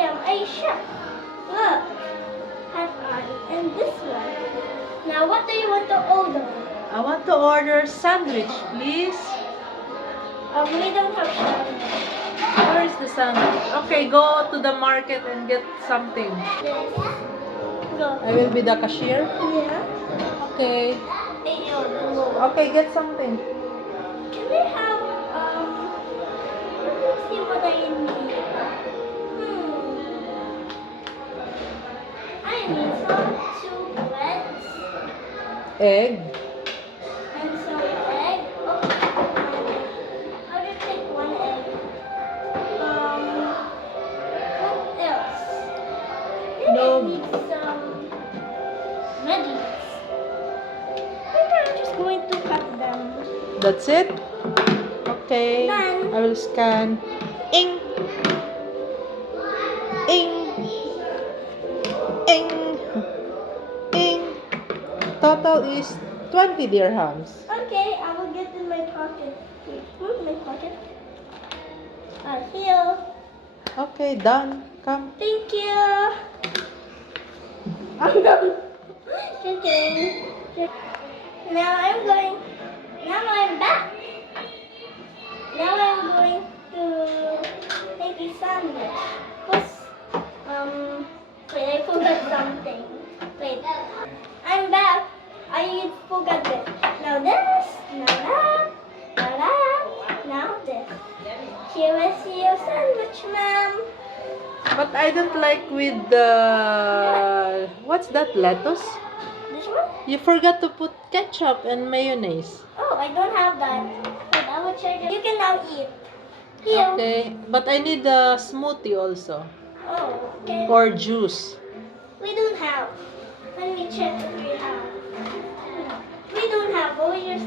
am a chef. Look, hat on, and this one. Now, what do you want to order? I want to order sandwich, please. We don't have sandwich. Where is the sandwich? Okay, go to the market and get something. This. Go. I will be the cashier. Yeah. Okay. Okay, get something. Can we have, let me see what I need. I need some 2 breads Egg. and some egg. Okay. I'll just take 1 egg. What else? Maybe No. I need some veggies. Maybe I'm just going to cut them. That's it? Okay. Done. I will scan. Ing. Ing. Ing. Ing. Total is 20 dirhams. Okay, I will get in my pocket. Wait, where's my pocket? Here. Okay, done. Come. Thank you. Okay. Now I'm going. Now I'm back. Now I'm going to make a sandwich. Wait, I forgot something. Wait, I'm back. I forgot this. Now this. Now that. Now that. Now this. Here is your sandwich, ma'am. But I don't like with the... What's that? Lettuce? This one? You forgot to put ketchup and mayonnaise. Oh, I don't have that. Wait, I will check it. You can now eat. Here. Okay, but I need a smoothie also. Oh, okay. Or juice. We don't have. Let me check if we have. We don't have, but we just.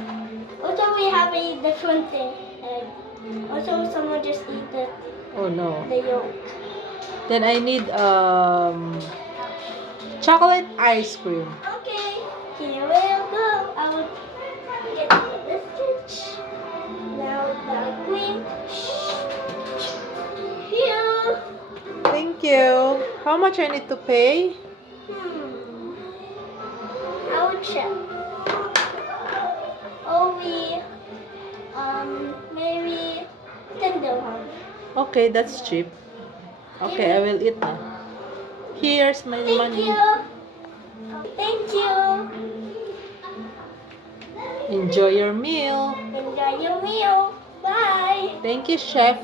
Also, we have a different thing. Egg. Also, someone just eat Oh no. the yolk. Then I need chocolate ice cream. Okay, here we'll go. I will get the stitch. Now the queen. Here. Thank you. How much I need to pay? I will check. Oh, maybe 10 dirham. Okay, that's cheap. Okay, I will eat now. Here's my Thank money. you. Thank you. Enjoy your meal. Enjoy your meal. Bye. Thank you, chef.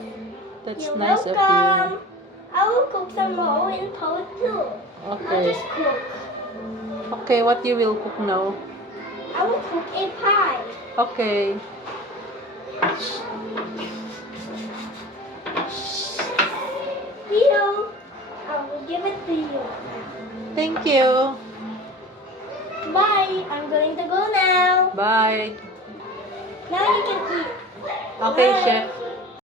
That's You're nice welcome. I will cook some more in pot too. of you. I'll Okay. just cook. Okay, what you will cook now? I will cook a pie. Okay. Here. I will give it to you. Thank you. Bye. I'm going to go now. Bye. Now you can eat. Okay, Bye. chef.